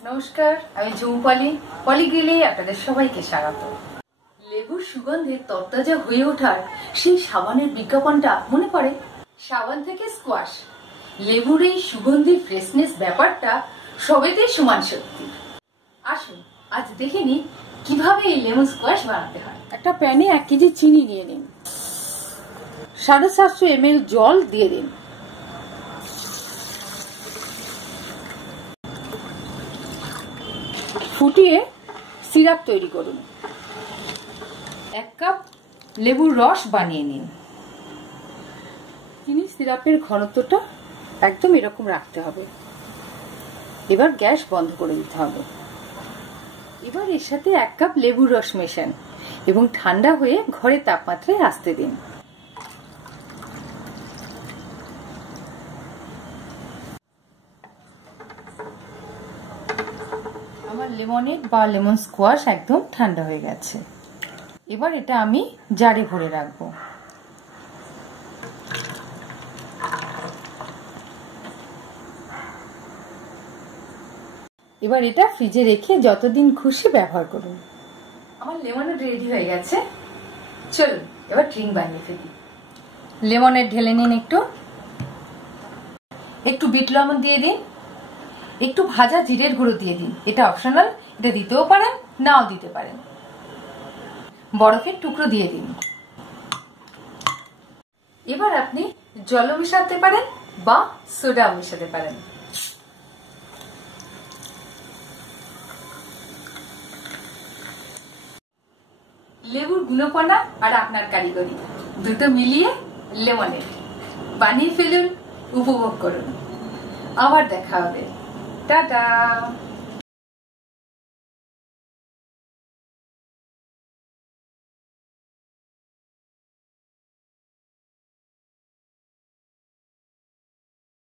নমস্কার, আমি ঝুমপলি পলিগ্রিলে আপনাদের সবাইকে স্বাগত। লেবুর সুগন্ধে তরতাজা হয়ে ওঠার সেই সাবানের বিজ্ঞাপনটা মনে পড়ে। সাবান থেকে স্কোয়াশ, লেবুর এই সুগন্ধি ফ্রেশনেস ব্যাপারটা সবেতেই সমান শক্তি। আসুন আজ দেখে নিই কিভাবে এই লেমন স্কোয়াশ বানাতে হয়। একটা প্যানে 1 কেজি চিনি নিয়ে নিন, 750 ml জল দিয়ে দিন। ফুটিয়ে সিরাপ তৈরি করুন। 1 কাপ লেবুর রস বানিয়ে নিন। চিনি সিরাপের ঘনত্বটা একদম এরকম রাখতে হবে। এবার গ্যাস বন্ধ করে দিতে হবে। এবার এর সাথে 1 কাপ লেবুর রস মেশান এবং ঠান্ডা হয়ে ঘরের তাপমাত্রায় আসতে দিন। আমার লেমনেড বা লেমন স্কোয়াশ একদম ঠান্ডা হয়ে গেছে। এবার এটা আমি জারে ভরে রাখবো। এবার এটা ফ্রিজে রেখে যতদিন খুশি ব্যবহার করুন। আমার লেমনেড রেডি হয়ে গেছে। চলুন এবার ড্রিঙ্ক বানিয়ে ফেলি। লেমনেড ঢেলে নিন, একটু বিট লবণ দিয়ে দিন, একটু ভাজা জিরের গুঁড়ো দিয়ে দিন। এটা অপশনাল, এটা দিতেও পারেন নাও দিতে পারেন। বরফের টুকরো দিয়ে দিন। এবার আপনি জলও মেশাতে পারেন বা সোডাও মেশাতে পারেন। লেবুর গুণপনা আর আপনার কারিগরি দুটো মিলিয়ে লেমনেড বানিয়ে ফেলুন, উপভোগ করুন। আবার দেখা হবে। টাটা।